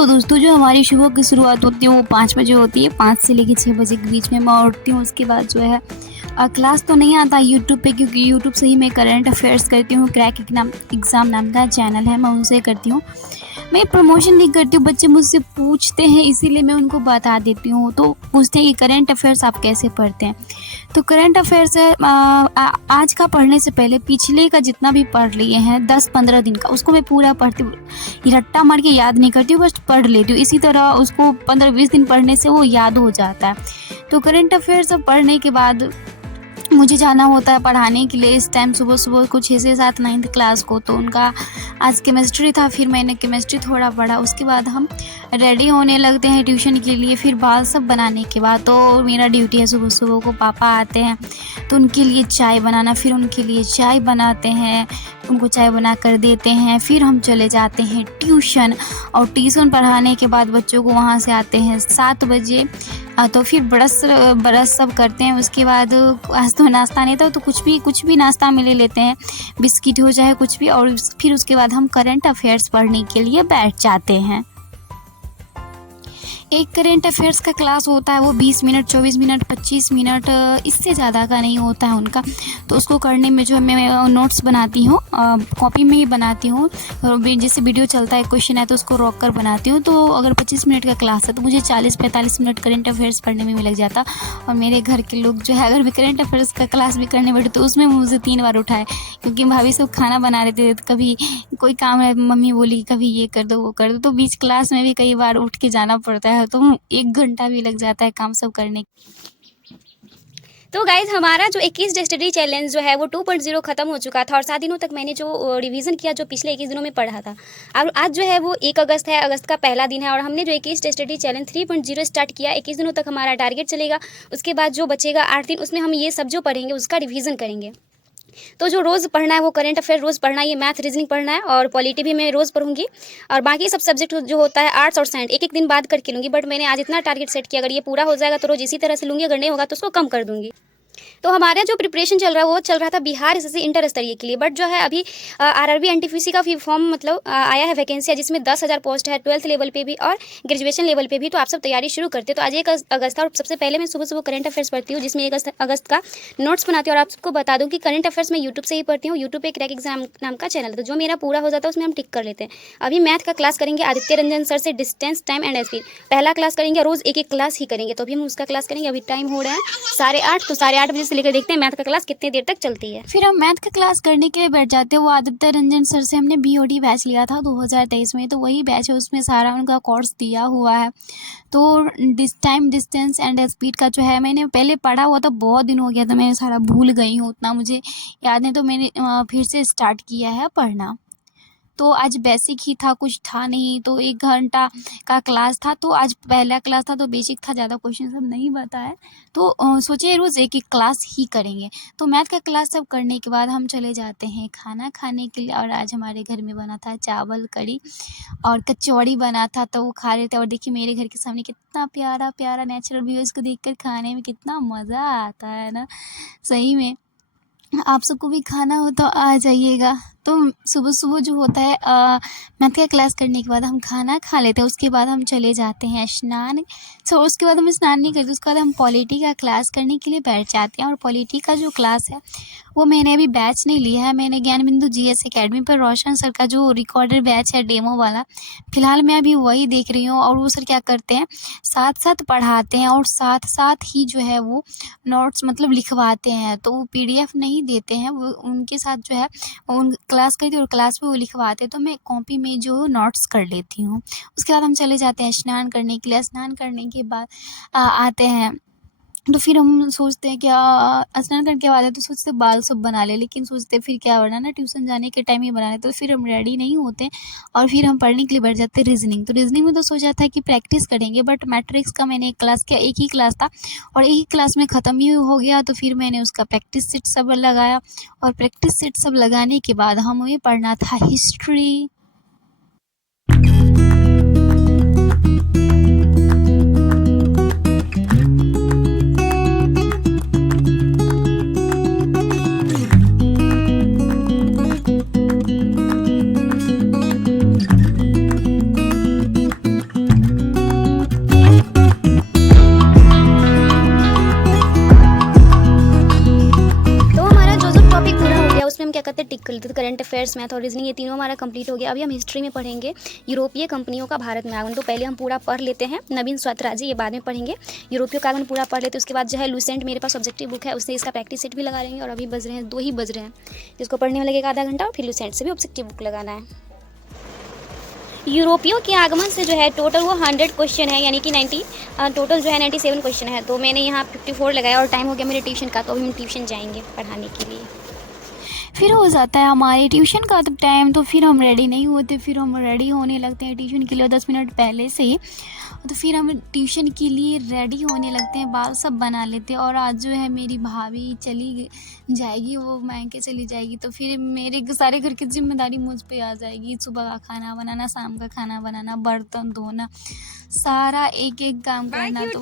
तो दोस्तों जो हमारी सुबह की शुरुआत होती है वो 5 बजे होती है। 5 से लेकर 6 बजे के बीच में मैं उठती हूँ। उसके बाद जो है क्लास तो नहीं आता यूट्यूब पे, क्योंकि यूट्यूब से ही मैं करंट अफेयर्स करती हूँ। क्रैक एग्ज़ाम नाम का चैनल है, मैं उनसे करती हूँ। मैं प्रमोशन नहीं करती हूँ, बच्चे मुझसे पूछते हैं इसीलिए मैं उनको बता देती हूँ। तो पूछते हैं कि करंट अफेयर्स आप कैसे पढ़ते हैं। तो करंट अफेयर्स आज का पढ़ने से पहले पिछले का जितना भी पढ़ लिए हैं 10-15 दिन का, उसको मैं पूरा पढ़ती हूँ। रट्टा मार के याद नहीं करती हूँ, बस पढ़ लेती हूँ। इसी तरह उसको 15-20 दिन पढ़ने से वो याद हो जाता है। तो करंट अफेयर्स पढ़ने के बाद मुझे जाना होता है पढ़ाने के लिए। इस टाइम सुबह को 6 से 7 9th क्लास को, तो उनका आज केमिस्ट्री था। फिर मैंने केमिस्ट्री थोड़ा पढ़ा। उसके बाद हम रेडी होने लगते हैं ट्यूशन के लिए। फिर बाल सब बनाने के बाद तो मेरा ड्यूटी है सुबह को पापा आते हैं तो उनके लिए चाय बनाना। फिर उनके लिए चाय बनाते हैं, उनको चाय बना कर देते हैं। फिर हम चले जाते हैं ट्यूशन, और ट्यूशन पढ़ाने के बाद बच्चों को वहाँ से आते हैं 7 बजे। तो फिर ब्रश सब करते हैं। उसके बाद आज तो नाश्ता नहीं था तो कुछ भी नाश्ता में ले लेते हैं, बिस्किट हो चाहे कुछ भी। और फिर उसके बाद हम करंट अफेयर्स पढ़ने के लिए बैठ जाते हैं। एक करंट अफेयर्स का क्लास होता है वो 20 मिनट, 24 मिनट, 25 मिनट, इससे ज़्यादा का नहीं होता है उनका। तो उसको करने में जो है मैं नोट्स बनाती हूँ, कॉपी में ही बनाती हूँ। जैसे वीडियो चलता है, क्वेश्चन है तो उसको रोक कर बनाती हूँ। तो अगर 25 मिनट का क्लास है तो मुझे 40-45 मिनट करंट अफेयर्स पढ़ने में भी लग जाता। और मेरे घर के लोग जो है अगर मैं करंट अफेयर्स का क्लास भी करने बैठे तो उसमें मुझे 3 बार उठाए, क्योंकि भाभी सब खाना बना रहे थे। तो कभी कोई काम है मम्मी बोली कभी ये कर दो वो कर दो, तो बीच क्लास में भी कई बार उठ के जाना पड़ता है। तो 1 घंटा भी लग जाता है काम सब करने। तो गाइज़ हमारा जो 21 डे स्टडी चैलेंज जो है वो 2.0 खत्म हो चुका था। और 7 दिनों तक मैंने जो रिवीजन किया जो पिछले 21 दिनों में पढ़ा था। अब आज जो है वो 1 अगस्त है, अगस्त का पहला दिन है। और हमने जो 21 डे स्टडी चैलेंज 3.0 स्टार्ट किया। 21 दिनों तक हमारा टारगेट चलेगा। उसके बाद जो बचेगा 8 दिन, उसमें हम ये सब जो पढ़ेंगे उसका रिवीजन करेंगे। तो जो रोज़ पढ़ना है वो करंट अफेयर रोज़ पढ़ना है, ये मैथ रीजनिंग पढ़ना है। और पॉलिटी भी मैं रोज़ पढ़ूंगी। और बाकी सब सब्जेक्ट जो होता है आर्ट्स और साइंस एक दिन बाद करके लूँगी। बट मैंने आज इतना टारगेट सेट किया, अगर ये पूरा हो जाएगा तो रोज़ इसी तरह से लूँगी, अगर नहीं होगा तो उसको कम कर दूँगी। तो हमारा जो प्रिपरेशन चल रहा है वो चल रहा था बिहार एसएससी इंटर स्तरीय के लिए। बट जो है अभी आरआरबी एनटीपीसी का फॉर्म मतलब आया है, वैकेंसी है, जिसमें 10,000 पोस्ट है 12th लेवल पे भी और ग्रेजुएशन लेवल पे भी। तो आप सब तैयारी शुरू करते। तो आज 1 अगस्त था और सबसे पहले मैं सुबह करंट अफेयर्स पढ़ती हूँ, जिसमें 1 अगस्त का नोट्स बनाती हूँ। और आप सबको बता दूँ कि करंट अफेयर्स मैं यूट्यूब से ही पढ़ती हूँ। यूट्यूब पे क्रैक एग्जाम नाम का चैनल है, तो जो मेरा पूरा हो जाता है उसमें हम टिक कर लेते हैं। अभी मैथ का क्लास करेंगे आदित्य रंजन सर से, डिस्टेंस, टाइम एंड स्पीड। पहला क्लास करेंगे, रोज़ एक क्लास ही करेंगे। तो अभी हम उसका क्लास करेंगे। अभी टाइम हो रहा है 8:30, तो 8:30 बजे से लेकर देखते हैं मैथ का क्लास कितने देर तक चलती है। फिर हम मैथ का क्लास करने के लिए बैठ जाते हैं। वो आदित्य रंजन सर से हमने बीओडी बैच लिया था 2023 में, तो वही बैच है, उसमें सारा उनका कोर्स दिया हुआ है। तो टाइम, डिस्टेंस एंड स्पीड का जो है मैंने पहले पढ़ा हुआ था, बहुत दिन हो गया था, मैं सारा भूल गई हूँ, उतना मुझे याद नहीं। तो मैंने फिर से स्टार्ट किया है पढ़ना। तो आज बेसिक ही था, कुछ था नहीं। तो 1 घंटा का क्लास था, तो आज पहला क्लास था तो बेसिक था, ज़्यादा क्वेश्चन सब नहीं बताया। तो सोचे रोज़ एक क्लास ही करेंगे। तो मैथ का क्लास सब करने के बाद हम चले जाते हैं खाना खाने के लिए। और आज हमारे घर में बना था चावल, कढ़ी और कचौड़ी बना था, तो वो खा रहे थे। और देखिए मेरे घर के सामने कितना प्यारा प्यारा नेचुरल व्यू, इसको देखकर खाने में कितना मज़ा आता है ना, सही में। आप सबको भी खाना हो तो आ जाइएगा। तो सुबह जो होता है मैथ का क्लास करने के बाद हम खाना खा लेते हैं। उसके बाद हम चले जाते हैं स्नान। उसके बाद हम स्नान नहीं करते, उसके बाद हम पॉलिटी का क्लास करने के लिए बैठ जाते हैं। और पॉलिटी का जो क्लास है वो मैंने अभी बैच नहीं लिया है, मैंने ज्ञान बिंदु जीएस एकेडमी पर रोशन सर का जो रिकॉर्डेड बैच है डेमो वाला, फ़िलहाल मैं अभी वही देख रही हूँ। और वो सर क्या करते हैं, साथ साथ पढ़ाते हैं और साथ साथ ही जो है वो नोट्स मतलब लिखवाते हैं। तो वो पीडीएफ नहीं देते हैं, वो उनके साथ जो है उन क्लास करती और क्लास में वो लिखवाते, तो मैं कॉपी में जो नोट्स कर लेती हूँ। उसके बाद हम चले जाते हैं स्नान करने के लिए। स्नान करने के बाद आते हैं, तो फिर हम सोचते हैं क्या स्नान करने के बाद है तो सोचते बाल सब बना ले, लेकिन सोचते फिर क्या बनाना, ट्यूशन जाने के टाइम ही बनाना। तो फिर हम रेडी नहीं होते और फिर हम पढ़ने के लिए बैठ जाते हैं रीजनिंग। तो रीजनिंग में तो सोचा था कि प्रैक्टिस करेंगे, बट मैट्रिक्स का मैंने एक क्लास किया, एक ही क्लास था और एक ही क्लास में ख़त्म ही हो गया। तो फिर मैंने उसका प्रैक्टिस सेट सब लगाया, और प्रैक्टिस सेट सब लगाने के बाद हमें पढ़ना था हिस्ट्री। कर लेते। तो करंट अफेयर्स, मैथ और रीजनिंग, ये तीनों हमारा कंप्लीट हो गया। अभी हम हिस्ट्री में पढ़ेंगे यूरोपीय कंपनियों का भारत में आगमन। तो पहले हम पूरा पढ़ लेते हैं, नवीन स्वराज्य ये बाद में पढ़ेंगे। यूरोपीय का आगमन पूरा पढ़ लेते, उसके बाद जो है लूसेंट मेरे पास ऑब्जेक्टिव बुक है, उससे इसका प्रैक्टिस सेट भी लगा लेंगे। और अभी बज रहे हैं 2 ही बज रहे हैं, जिसको पढ़ने में लगेगा आधा घंटा, और फिर लूसेंट से भी ऑब्जेक्टिव बुक लगाना है। यूरोपियों के आगमन से जो है टोटल वो 100 क्वेश्चन है, यानी कि 90 टोटल जो है 97 क्वेश्चन है। तो मैंने यहाँ 54 लगाया और टाइम हो गया मेरे ट्यूशन का, तो अभी हम ट्यूशन जाएंगे पढ़ाने के लिए। फिर हो जाता है हमारे ट्यूशन का तब टाइम, तो फिर हम रेडी नहीं होते, फिर हम रेडी होने लगते हैं ट्यूशन के लिए 10 मिनट पहले से ही। तो फिर हम ट्यूशन के लिए रेडी होने लगते हैं, बाल सब बना लेते हैं। और आज जो है मेरी भाभी चली जाएगी, वो मायके चली जाएगी, तो फिर मेरे सारे घर की जिम्मेदारी मुझ पे आ जाएगी। सुबह का खाना बनाना, शाम का खाना बनाना, बर्तन धोना, सारा एक एक काम करना। तो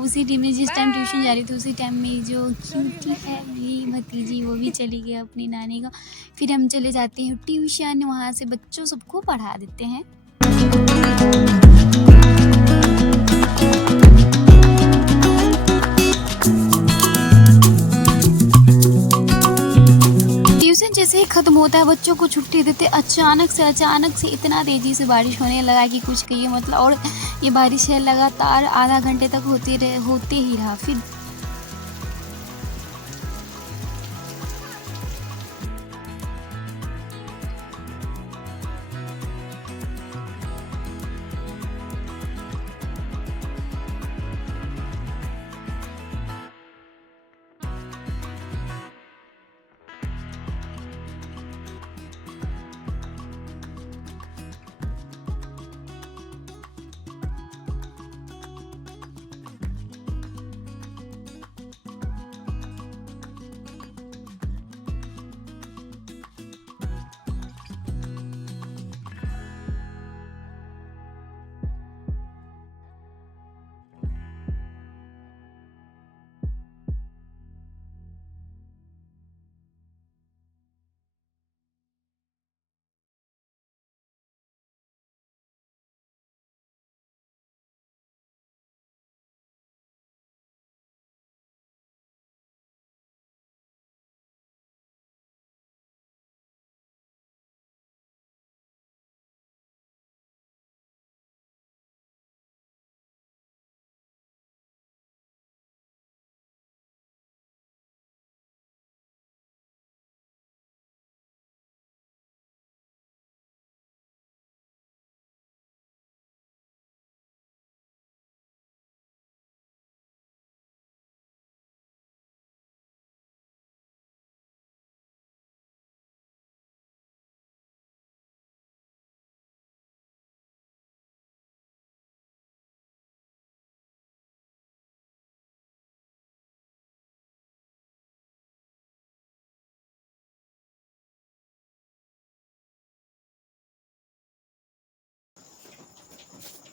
उसी टाइम में, जिस टाइम ट्यूशन जा रही थी, उसी टाइम में जो क्यूटी है मेरी भतीजी, वो भी चली गई अपनी नानी का। फिर हम चले जाते हैं ट्यूशन, वहाँ से बच्चों सबको पढ़ा देते हैं। ट्यूशन जैसे ही ख़त्म होता है, बच्चों को छुट्टी देते, अचानक से इतना तेज़ी से बारिश होने लगा कि कुछ कहिए मतलब। और ये बारिश है लगातार आधा घंटे तक होते ही रहा। फिर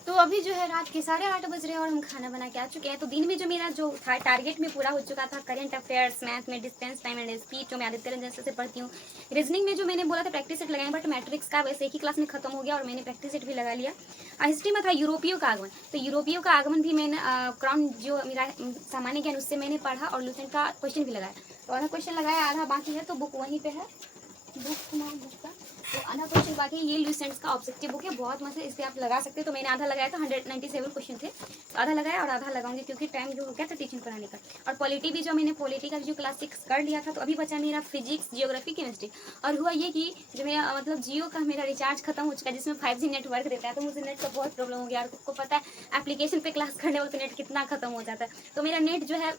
तो अभी जो है रात के 8:30 बज रहे हैं और हम खाना बना के आ चुके हैं। तो दिन में जो मेरा जो था टारगेट में पूरा हो चुका था। करंट अफेयर्स, मैथ में डिस्टेंस, टाइम एंड स्पीड जो मैं आदित्य रंजन सर से पढ़ती हूँ। रीजनिंग में जो मैंने बोला था प्रैक्टिस सेट लगाएं, बट मैट्रिक्स का वैसे एक ही क्लास में खत्म हो गया और मैंने प्रैक्टिस सेट भी लगा लिया। हिस्ट्री में था यूरोपियों का आगमन, तो यूरोपियों का आगमन भी मैंने क्राउन जो मेरा सामान्य ज्ञान उससे मैंने पढ़ा और लूसेंट का क्वेश्चन भी लगाया। तो आधा क्वेश्चन लगाया, आधा बाकी है, तो बुक वहीं पे है, बुक का तो आधा क्वेश्चन बाकी है। ये लूसेंट्स का ऑब्जेक्टिव बुक है, बहुत मस्त है, इस पर आप लगा सकते हो। तो मैंने आधा लगाया था, 197 क्वेश्चन थे, तो आधा लगाया और आधा लगाऊंगी क्योंकि टाइम जो हो गया था टीचिंग कराने का। और पॉलिटी भी जो मैंने पॉलिटी का जो क्लास 6 कर लिया था, तो अभी बचा मेरा फिजिक्स, जियोग्राफी, केमिस्ट्री। और हुआ ये कि जो मेरा मतलब जियो का मेरा रिचार्ज खत्म हो चुका है, जिसमें 5G नेटवर्क देता है, तो मुझे नेट का बहुत प्रॉब्लम हो गया। और आपको पता है एप्लीकेशन पे क्लास करने वक्त नेट कितना खत्म हो जाता है। तो मेरा नेट जो है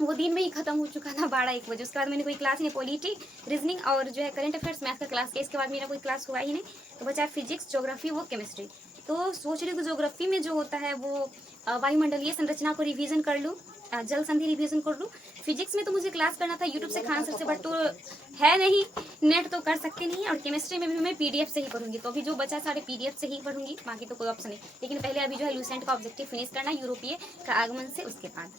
वो दिन में ही खत्म हो चुका था 12-1 बजे। उसके बाद मैंने कोई क्लास नहीं, पॉलिटी, रीजनिंग और जो है करंट अफेयर्स, मैथ का क्लास किया। इसके बाद मेरा कोई क्लास हुआ ही नहीं, तो बचा फिजिक्स, ज्योग्राफी, वो केमिस्ट्री। तो सोच रही हूँ ज्योग्राफी में जो होता है वो वायुमंडलीय संरचना को रिवीजन कर लूँ, जल संधि रिवीजन कर लूँ। फिजिक्स में तो मुझे क्लास करना था यूट्यूब से खान सर से, बट तो है नहीं नेट, तो कर सकते नहीं। और केमिस्ट्री में भी मैं PDF से ही पढ़ूंगी, तो अभी जो बचा सारे PDF से ही पढ़ूंगी, बाकी तो कोई ऑप्शन नहीं। लेकिन पहले अभी जो है लूसेंट का ऑब्जेक्टिव फिनिश करना यूरोपीय का आगमन से, उसके बाद